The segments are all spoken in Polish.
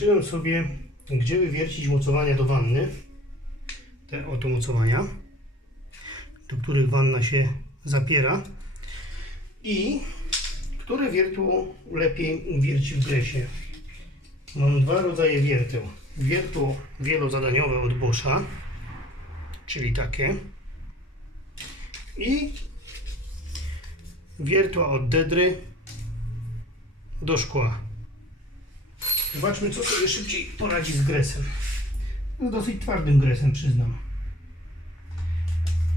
zobaczyłem sobie, gdzie wywiercić mocowania do wanny. Te oto mocowania, do których wanna się zapiera. I które wiertło lepiej wierci w gresie. Mam dwa rodzaje wierteł. Wiertło wielozadaniowe od Boscha, czyli takie. I wiertła od Dedry do szkła. Zobaczmy, co sobie szybciej poradzi z gresem. No, dosyć twardym gresem, przyznam.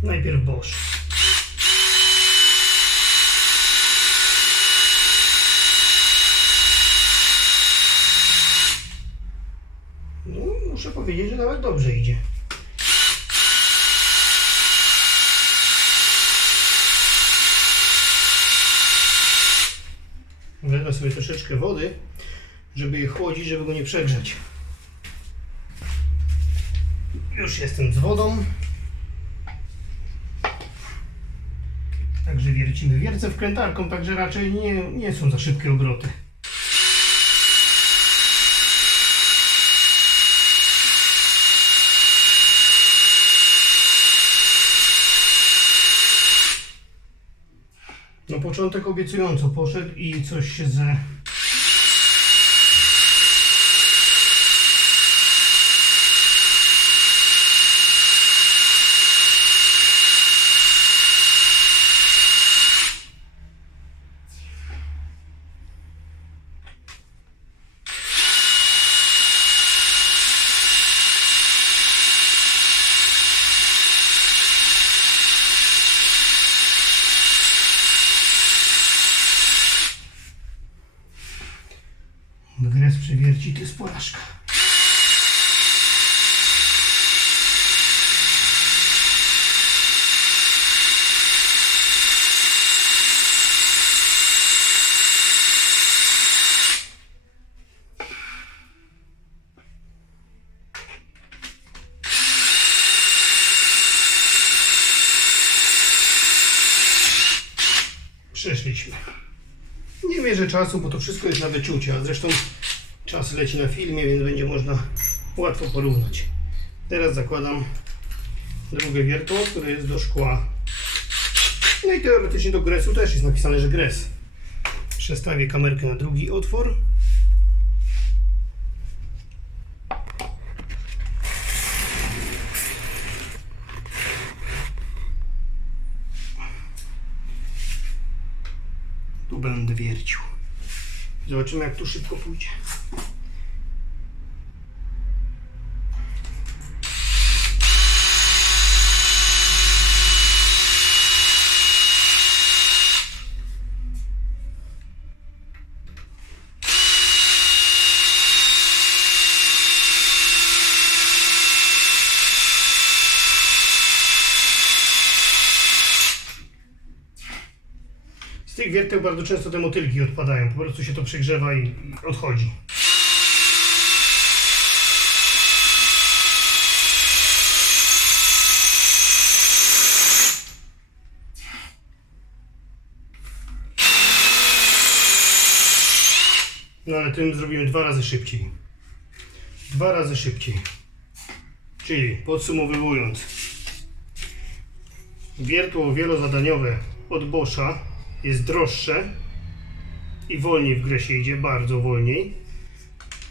Najpierw Bosch. No, muszę powiedzieć, że nawet dobrze idzie. Wlewam sobie troszeczkę wody, żeby je chłodzić, żeby go nie przegrzać. Już jestem z wodą. Także wiercimy. Wiercę wkrętarką, także raczej nie, nie są za szybkie obroty. No początek obiecująco poszedł i coś się ze... Przewierci, to jest porażka. Przeszliśmy. Nie mierzę czasu, bo to wszystko jest na wyczucie, a zresztą czas leci na filmie, więc będzie można łatwo porównać. Teraz zakładam drugie wiertło, które jest do szkła. No i teoretycznie do gresu też jest napisane, że gres. Przestawię kamerkę na drugi otwór. Tu będę wiercił. Zobaczymy jak tu szybko pójdzie. Wierteł bardzo często te motylki odpadają. Po prostu się to przegrzewa i odchodzi. No ale tym zrobimy dwa razy szybciej. Dwa razy szybciej. Czyli podsumowując, wiertło wielozadaniowe od Boscha jest droższe i wolniej w grę się idzie, bardzo wolniej.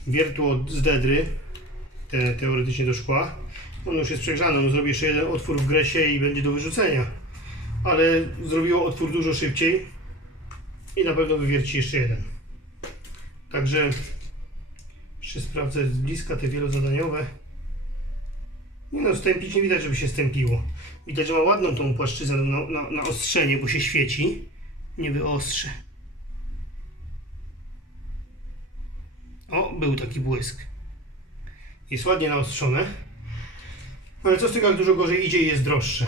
Wiertło z Dedry, te, teoretycznie do szkła, ono już jest przegrzane, no zrobi jeszcze jeden otwór w gresie i będzie do wyrzucenia. Ale zrobiło otwór dużo szybciej i na pewno wywierci jeszcze jeden. Także jeszcze sprawdzę z bliska te wielozadaniowe. Nie no, stępić nie widać, żeby się stępiło. Widać, że ma ładną tą płaszczyznę na, na, na ostrzenie, bo się świeci. Nie wyostrzy. O, był taki błysk. Jest ładnie naostrzone. Ale co z tego, jak dużo gorzej idzie i jest droższe.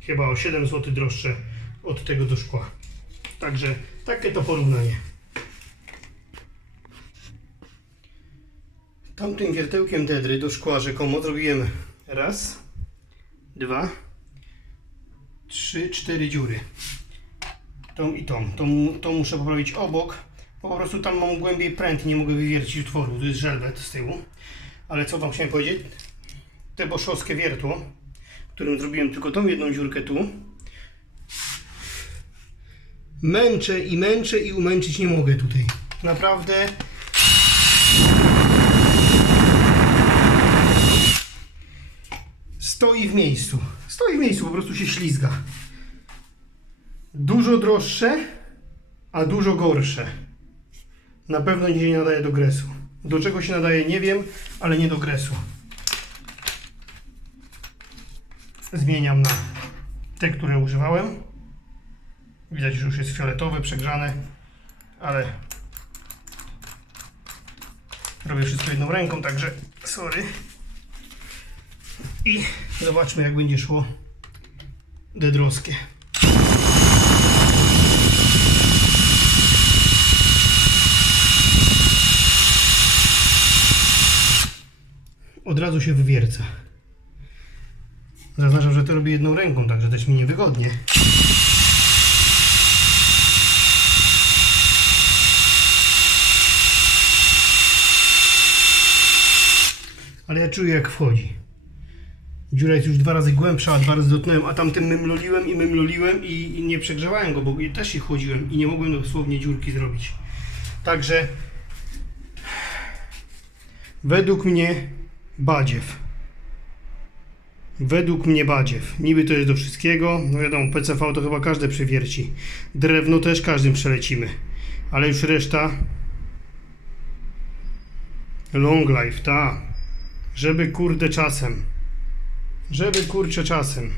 Chyba o 7 zł droższe od tego do szkła. Także takie to porównanie. Tamtym wiertełkiem Dedry do szkła rzekomo zrobiłem raz, dwa, trzy, cztery dziury. Tą i tą. Tą, tą muszę poprawić obok, bo po prostu tam mam głębiej pręt nie mogę wywiercić utworu. To jest żelbet z tyłu. Ale co wam chciałem powiedzieć? Te boszowskie wiertło, którym zrobiłem tylko tą jedną dziurkę tu, męczę i męczę i umęczyć nie mogę tutaj. Naprawdę stoi w miejscu. Stoi w miejscu, po prostu się ślizga. Dużo droższe, a dużo gorsze. Na pewno nie nadaje do gresu. Do czego się nadaje nie wiem, ale nie do gresu. Zmieniam na te, które używałem. Widać, że już jest fioletowy, przegrzane, ale robię wszystko jedną ręką, także sorry. I zobaczmy, jak będzie szło dedrowskie. Od razu się wywierca. Zaznaczam, że to robię jedną ręką, także też mi niewygodnie. Ale ja czuję jak wchodzi. Dziura jest już dwa razy głębsza, a dwa razy dotknąłem, a tamtym mymloliłem i mymloliłem i, i nie przegrzewałem go, bo też się chłodziłem i nie mogłem dosłownie dziurki zrobić. Także według mnie badziew. Według mnie badziew. Niby to jest do wszystkiego. No wiadomo, PCV to chyba każde przewierci. Drewno też każdym przelecimy. Ale już reszta. Long life, ta. Żeby kurde czasem. Żeby kurczę czasem.